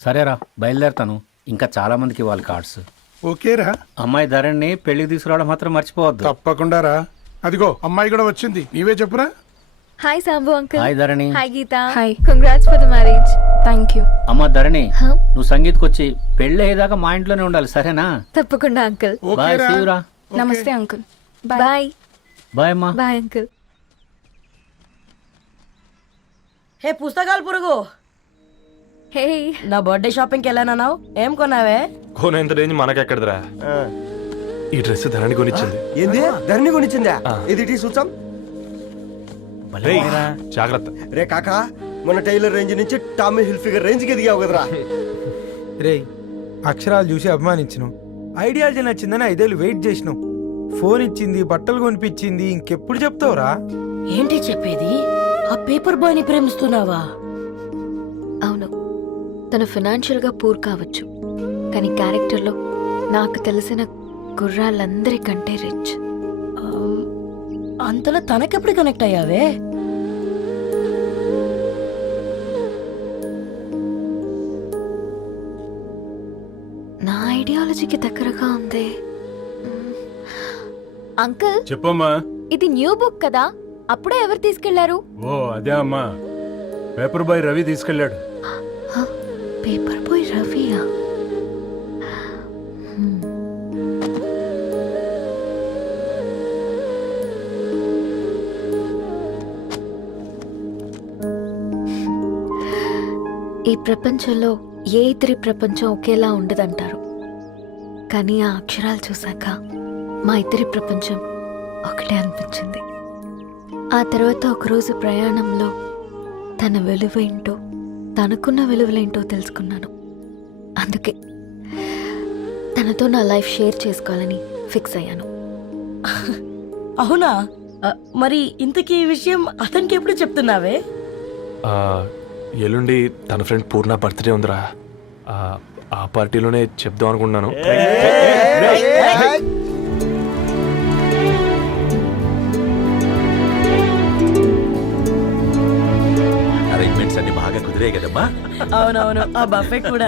సరేరా బయలుదేరుతాను. ఇంకా చాలా మందికి ఇవ్వాలి కార్డ్స్. ఓకేరా. అమ్మాయి ధరణి పెళ్లికి తీసుకురావడం మాత్రం మర్చిపోవద్దు. తప్పకుండా రా. అదిగో అమ్మాయి కూడా వచ్చింది. నీవే చెప్పురా. Hi Sambu uncle. Hi Dharani. Hi Geetha. Hi. Congrats for the marriage. Thank you. అమ్మ ధరణి, నువ్వు సంగీత్కి వచ్చి పెళ్లి అయ్యేదాకా మా ఇంట్లోనే ఉండాలి, సరేనా? తప్పకుండా అంకుల్. బాయ్. ఓకేరా. సీవురా. నమస్తే అంకుల్. బాయ్. బాయ్ అమ్మా. Bye uncle. హే పుస్తకాలు పురుగు, హే నా బర్త్డే షాపింగ్కి వెళ్ళానన్నావు, ఏం కొన్నావే? కోనేంత రేంజ్ మనకెక్కడదిరా. ఈ డ్రెస్ ధరణి కొనిచ్చింది. ఏంది ధరణి కొనిచ్చిందా? ఇది చూసాం. రేయ్, జాగ్రత్త. రే కాకా, మన టైలర్ రేంజ్ నుంచి టామీ హిల్ఫిగర్ రేంజ్ కి ఎదిగావు కదరా. రేయ్, అక్షరాలు చూసి అభిమానించను, ఐడియాలజీ నచ్చిందని 5 ఏళ్ళు వెయిట్ చేసినావు. ఫోన్ ఇచ్చింది, బట్టలు కొనిపించింది, ఇంకెప్పుడు చెప్తావురా? ఏంటి చెప్పేది? ఆ పేపర్ బాయ్ ని ప్రేమిస్తున్నావా? అవును, తను ఫినాన్షియల్ గా పూర్ కావచ్చు, కానీ క్యారెక్టర్లో నాకు తెలిసిన గుర్రాలందరికంటే రిచ్. అంతలో తనకెప్పుడు కనెక్ట్ అయ్యావే? నా ఐడియాలజీకి దగ్గరగా ఉంది. అంకుల్ చెప్పమ్మా. ఇది న్యూ బుక్ కదా, అప్పుడే ఎవరు తీసుకెళ్లారు? ఓ అదే అమ్మా, పేపర్ బాయ్ రవి తీసుకెళ్ళాడు. పేపర్ బాయ్ రవియా? ఈ ప్రపంచంలో ఏ ఇద్దరి ప్రపంచం ఒకేలా ఉండదంటారు, కానీ ఆ అక్షరాలు చూశాక మా ఇద్దరి ప్రపంచం ఒకటే అనిపించింది. ఆ తర్వాత ఒకరోజు ప్రయాణంలో తన విలువేంటో, తనకున్న విలువలేంటో తెలుసుకున్నాను. అందుకే తనతో నా లైఫ్ షేర్ చేసుకోవాలని ఫిక్స్ అయ్యాను. అవునా? మరి ఇంతకీ ఈ విషయం అతనికి ఎప్పుడు చెప్తున్నావే? ఎల్లుండి తన ఫ్రెండ్ పూర్ణ బర్త్డే ఉందిరా. ఆ పార్టీలోనే చెప్దాం అనుకుంటున్నాను. అరేంజ్మెంట్స్ అన్ని బాగా కుదిరే కదమ్మా. అవునవును, ఆ బఫే కూడా.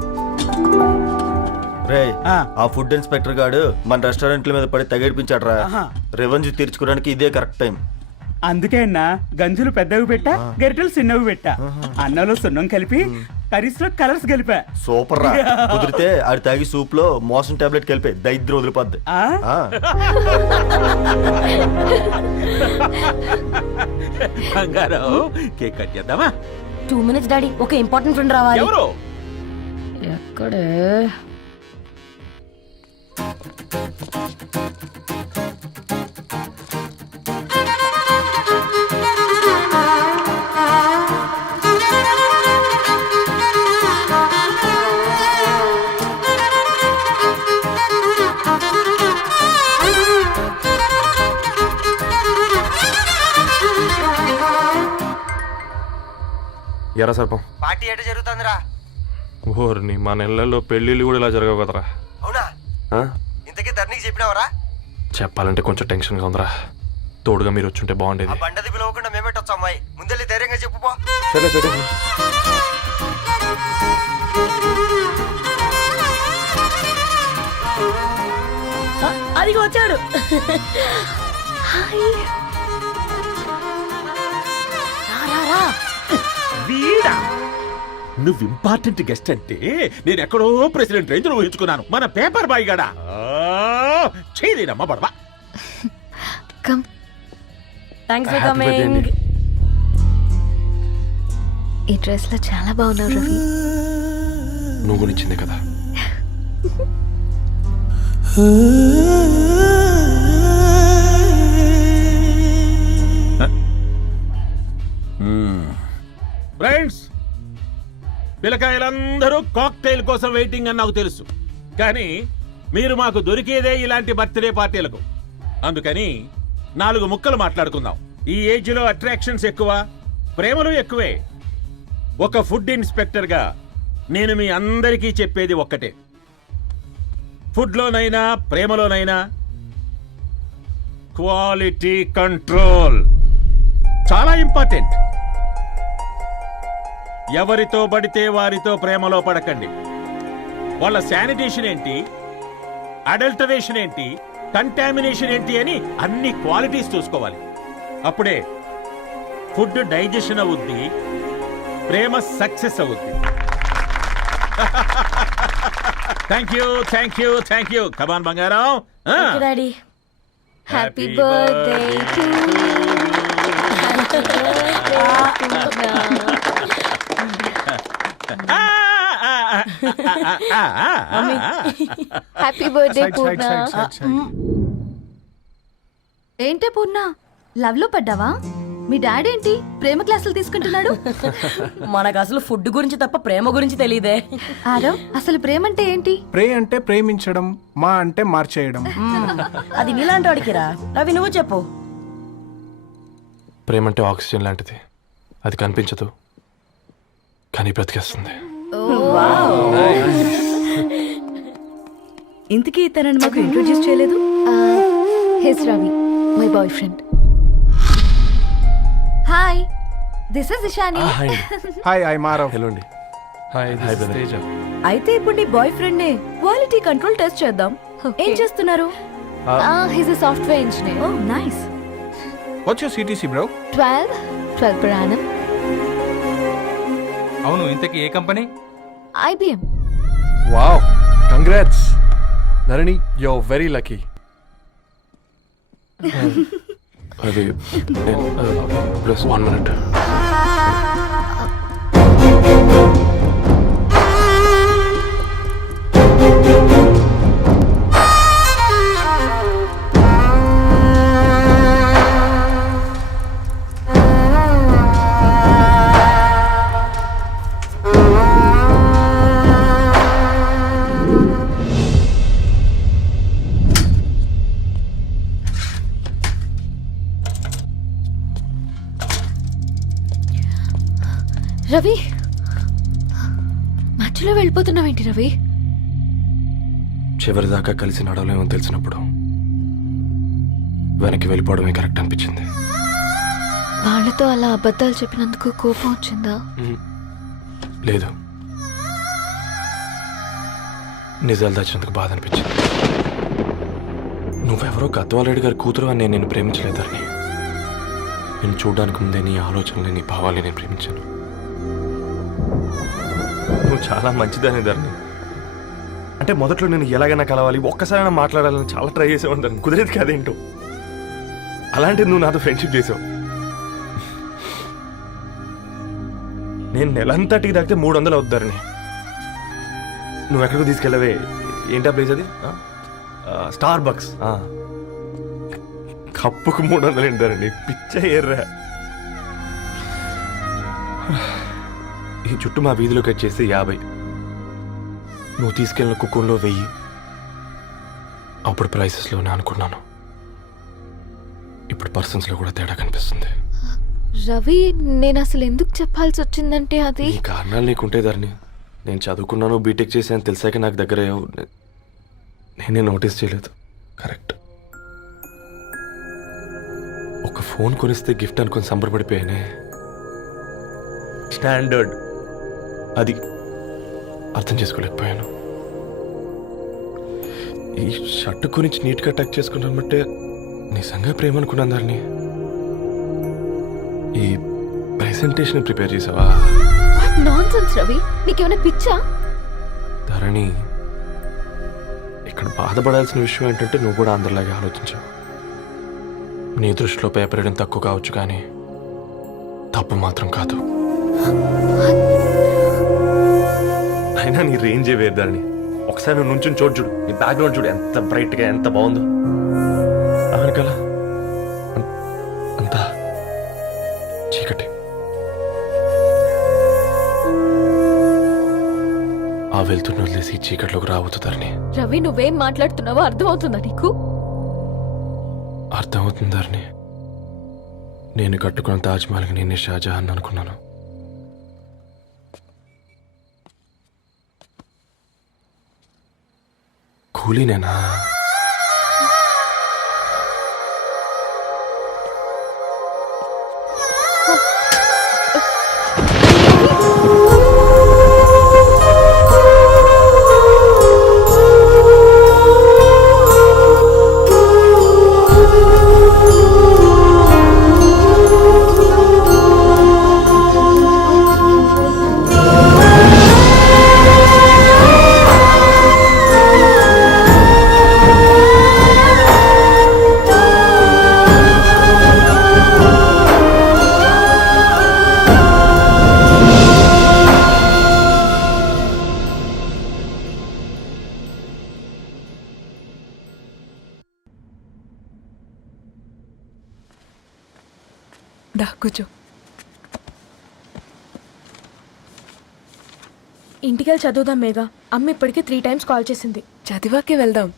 రే, ఆ ఫుడ్ ఇన్స్పెక్టర్ గాడు మన రెస్టారెంట్ల మీద పడి తగేడిపించాడు రా. రెవెన్యూ తీర్చుకోవడానికి ఇదే కరెక్ట్ టైం. అందుకే అన్న గంజులు పెద్దవి పెట్టా, గరిటెలు చిన్నవి పెట్టా, అన్నంలో సున్నం కలిపి కర్రీస్ లో కలర్స్ కలిపా. సూపర్ రా. కుదిరితే ఆడి తాగి సూప్ లో మోషన్ టాబ్లెట్ కలిపి దరిద్రం వదిలిపోద్ది. బంగారం, కేక్ కట్ చేద్దామా? 2 minutes డాడీ, ఒక ఇంపార్టెంట్ ఫ్రెండ్ రావాలి. ఎవరు? ఎక్కడే? ఎరా సర్పం, పార్టీ ఎట జరుగుతుందిరా? ఓర్ని మా నెలల్లో పెళ్ళిళ్ళు కూడా ఇలా జరగవు కదరా. అవునా? ఇంతకీ ధరణికి చెప్పినావరా? చెప్పాలంటే కొంచెం టెన్షన్గా ఉందిరా. తోడుగా మీరు వచ్చుంటే బాగుండేది. బండది పిలవకుండా మేమేటొచ్చా అమ్మాయి? ముందెళ్ళి ధైర్యంగా చెప్పుపో. సరే సరే. అదిగో వచ్చాడు. వీడా? నువ్వు ఇంపార్టెంట్ గెస్ట్ అంటే నేను ఎక్కడో ప్రెసిడెంట్ రేంజ్ ఊహించుకున్నాను. మన పేపర్ బాయ్ గడా చేయలేనమ్మా బడవా. కమ్. Thanks for coming. ఈ డ్రెస్ లో చాలా బాగున్నావు రవి. నువ్వు కొనిచ్చిందే కదా. ఫ్రెండ్స్, పిల్లకాయలందరూ కాక్టైల్ కోసం వెయిటింగ్ అని నాకు తెలుసు, కానీ మీరు మాకు దొరికేదే ఇలాంటి బర్త్డే పార్టీలకు. అందుకని 4 ముక్కలు మాట్లాడుకుందాం. ఈ ఏజ్ లో అట్రాక్షన్స్ ఎక్కువ, ప్రేమలు ఎక్కువే. ఒక ఫుడ్ ఇన్స్పెక్టర్ గా నేను మీ అందరికీ చెప్పేది ఒక్కటే, ఫుడ్లోనైనా ప్రేమలోనైనా క్వాలిటీ కంట్రోల్ చాలా ఇంపార్టెంట్. ఎవరితో పడితే వారితో ప్రేమలో పడకండి. వాళ్ళ శానిటేషన్ ఏంటి, అడల్టరేషన్ ఏంటి, కంటామినేషన్ ఏంటి అని అన్ని క్వాలిటీస్ చూసుకోవాలి. అప్పుడే ఫుడ్ డైజెషన్ అవుద్ది, ప్రేమ సక్సెస్ అవుద్ది. Thank you, thank you, thank you. Come on బంగారం. Daddy happy birthday to happy birthday Poorna. ఏంటే పూర్ణ, లవ్ లో పడ్డావా? మీ డాడీ ఏంటి ప్రేమ క్లాసులు తీసుకుంటున్నాడు? మనకు అసలు ఫుడ్ గురించి తప్ప ప్రేమ గురించి తెలియదే. ఆరవ్, అసలు ప్రేమ అంటే ఏంటి? ప్రే అంటే ప్రేమించడం, మా అంటే మార్చేయడం. అది నీలాంటి వాడికిరా. రవి నువ్వు చెప్పు. ప్రేమ అంటే ఆక్సిజన్ లాంటిది. అది కనిపించదు కానీ బ్రతికేస్తుంది. ఇంతకీ తనని మాకు ఇంట్రొడ్యూస్ చేయలేదు. He's Ravi, my boyfriend. Hi, this is Ishani. Hi, I Marav. Hello అండి. Hi, hi brother. తేజ. అయితే ఇప్పుడు నీ బాయ్ ఫ్రెండ్ నే క్వాలిటీ కంట్రోల్ టెస్ట్ చేద్దాం. ఏం చేస్తున్నారు? He's a software engineer. Oh nice. What's your CTC bro? 12 per annum. అవును, ఇంతకీ ఏ company? IBM. Wow, congrats Dharani, you are very lucky. అది ప్లస్ 1 minute. రవి, మధ్యలో వెళ్ళిపోతున్నావేంటి రవి? చివరిదాకా కలిసి నడవలేమో తెలిసినప్పుడు వెనక్కి వెళ్ళిపోవడమే కరెక్ట్ అనిపించింది. వాళ్ళతో అలా అబద్ధాలు చెప్పినందుకు కోపం వచ్చిందా? లేదు, నిజాలు దాచినందుకు బాధ అనిపించింది. నువ్వెవరో గద్వాలరెడ్డి గారి కూతురు అని నేను ప్రేమించలేదని. నేను చూడడానికి ముందే నీ ఆలోచనలు, నీ భావాలు నేను ప్రేమించాను. నువ్వు చాలా మంచిదని ధరణి. అంటే మొదట్లో నేను ఎలాగైనా కలవాలి, ఒక్కసారైనా మాట్లాడాలని చాలా ట్రై చేసేవాడిని ధరణి. కుదిరేది కాదేంటో. అలాంటిది నువ్వు నాతో ఫ్రెండ్షిప్ చేసావు. నేను నెలంతటికి తాకితే 300 అవుతారని. నువ్వు ఎక్కడికి తీసుకెళ్ళవే? ఏంటా ప్లేస్ అది? Star bucks. కప్పుకు 300 ఏంటారండి, పిచ్చ ఎర్రా. ఈ చుట్టూ మా వీధిలో కట్ చేస్తే 50. నువ్వు తీసుకెళ్ళిన కుక్కర్లో 1000. అప్పుడు ప్రైసెస్లోనే అనుకున్నాను, ఇప్పుడు పర్సన్స్లో కూడా తేడా కనిపిస్తుంది. రవి, నేను అసలు ఎందుకు చెప్పాల్సి వచ్చిందంటే అది ఈ కారణాలు నీకుంటే ధరణి. నేను చదువుకున్నాను, బీటెక్ చేశాను తెలిసాక నాకు దగ్గర నేనే నోటీస్ చేయలేదు. కరెక్ట్. ఒక ఫోన్ కొనిస్తే గిఫ్ట్ అనుకొని సంబరపడిపోయానే. స్టాండర్డ్ అది అర్థం చేసుకోలేకపోయాను. ఈ షర్ట్ గురించి నీట్గా టక్ చేసుకున్నామంటే నిజంగా ప్రేమ అనుకున్నాను దాన్ని. ఈ ప్రెజెంటేషన్ ప్రిపేర్ చేసావా? నాన్సెన్స్ రవి, నీకేమైనా పిచ్చా? ధరణి, ఇక్కడ బాధపడాల్సిన విషయం ఏంటంటే నువ్వు కూడా అందరిలాగే ఆలోచించావు. నీ దృష్టిలో పేపర్ వేయడం తక్కువ కావచ్చు కానీ తప్పు మాత్రం కాదు. అయినా నీ రేంజే వేరు ధరణి. ఒకసారి నువ్వు నుంచుని చోటు చూడు, నీ బ్యాక్గ్రౌండ్ చూడు ఎంత బ్రైట్గా, ఎంత బాగుందో. వెనకాల అంతా చీకటి. ఆ వెళ్తున్న వదిలేసి చీకట్లోకి రాబోతుందని. రవి, నువ్వేం మాట్లాడుతున్నావో అర్థమవుతుందా నీకు? అర్థమవుతుందని. నేను కట్టుకున్న తాజ్మహల్కి నేనే షాజహాన్ అనుకున్నాను. కూలీనేనా? దా కూర్చో. ఇంటికెళ్ళి చదువుదాం మేఘా. అమ్మ ఇప్పటికే 3 times కాల్ చేసింది. చదివాకే వెళ్దాం.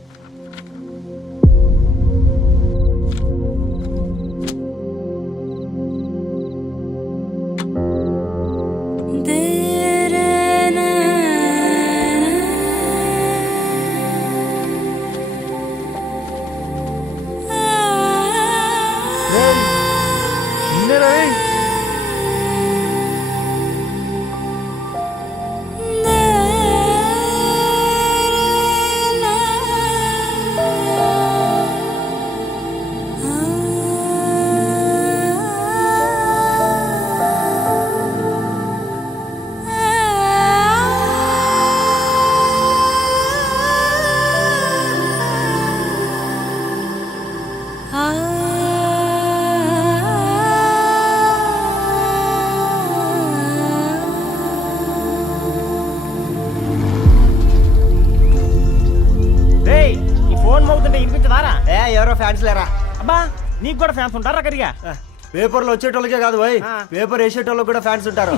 ఎవరో ఫ్యాన్స్ లేరా? అబ్బా నీకు కూడా ఫ్యాన్స్ ఉంటారా కరిగా? పేపర్లు వచ్చేటోళ్ళకే కాదు పోయి, పేపర్ వేసేటోళ్ళకి కూడా ఫ్యాన్స్ ఉంటారు.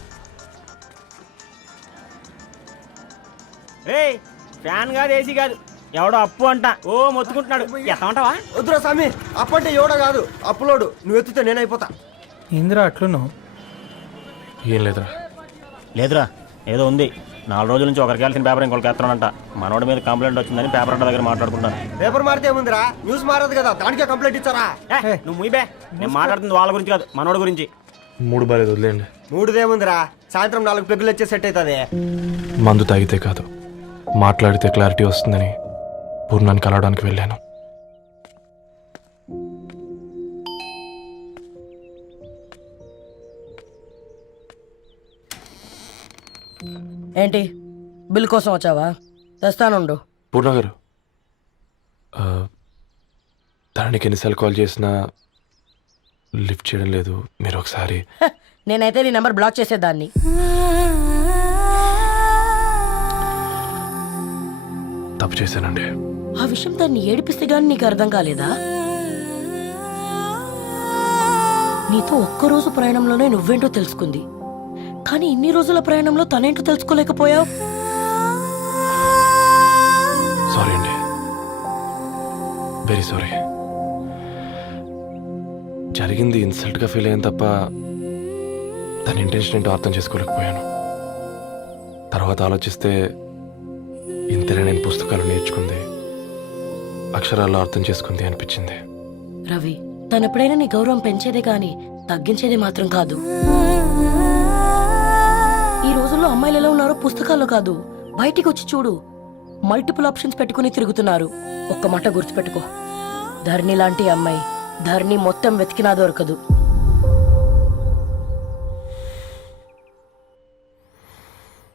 ఫ్యాన్ కాదు, ఏసీ కాదు, ఎవడో అప్పు అంట ఓ మొత్తుకుంటున్నాడు. ఎత్తమంటావా? వద్దురా స్వామి, అప్పంటే ఎవడో కాదు అప్పులోడు. నువ్వు ఎత్తుతే నేనైపోతా. ఇందిరా అట్లున్నావు? ఏం లేదురా. లేదురా, ఏదో ఉంది. 4 రోజుల నుంచి ఒకరికి వెళ్ళిన పేపర్ ఇంకొకరికి ఎత్తనంట. మనోడి మీద కంప్లైంట్ వచ్చిందని పేపర్ అడ్డ దగ్గర మాట్లాడుకుంటాను. పేపర్ మారితే ఏముందిరా, న్యూస్ మారదు కదా, దానికే కంప్లైంట్ ఇచ్చారా? నువ్వు ముయ్యబే, నేను మాట్లాడుతుంది వాళ్ళ గురించి కాదు, మనోడి గురించి. మూడు బాలేదు, వదిలేండి. మూడుదేముందిరా, సాయంత్రం 4 పెగ్గులు వచ్చే సెట్ అవుతుంది. మందు తాగితే కాదు, మాట్లాడితే క్లారిటీ వస్తుందని పూర్ణాన్ని కలవడానికి వెళ్ళాను. ఏంటి బిల్ కోసం వచ్చావా? తెస్తానుండు. పూర్ణ గారు, తనకి ఎన్నిసార్లు కాల్ చేసినా లిఫ్ట్ చేయడం లేదు. మీరు ఒకసారి నేనైతే నీ నెంబర్ బ్లాక్ చేసేదాన్ని. తప్పు చేశానండి. ఆ విషయం దాన్ని ఏడిపిస్తే గానీ నీకు అర్థం కాలేదా? నీతో ఒక్కరోజు ప్రయాణంలోనే నువ్వేంటో తెలుసుకుంది, కానీ ఇన్ని రోజుల ప్రయాణంలో తనేంటో తెలుసుకోలేకపోయావు. సారీ అండి, వెరీ సారీ. జరిగింది ఇన్సల్ట్గా ఫీల్ అయ్యాను తప్ప తన ఇంటెన్షన్ ఏంటో అర్థం చేసుకోలేకపోయాను. తర్వాత ఆలోచిస్తే ఇంతనే నేను పుస్తకాలు నేర్చుకుంది, అక్షరాల్లో అర్థం చేసుకుంది అనిపించింది. రవి, తను ఎప్పుడైనా నీ గౌరవం పెంచేదే కానీ తగ్గించేదే మాత్రం కాదు. ఈ రోజుల్లో అమ్మాయిలు ఎలా ఉన్నారో పుస్తకాల్లో కాదు, బయటికి వచ్చి చూడు. మల్టిపుల్ ఆప్షన్స్ పెట్టుకుని తిరుగుతున్నారు. ఒక్క మాట గుర్తుపెట్టుకో, ధరణి లాంటి అమ్మాయి ధరణి మొత్తం వెతికినా దొరకదు.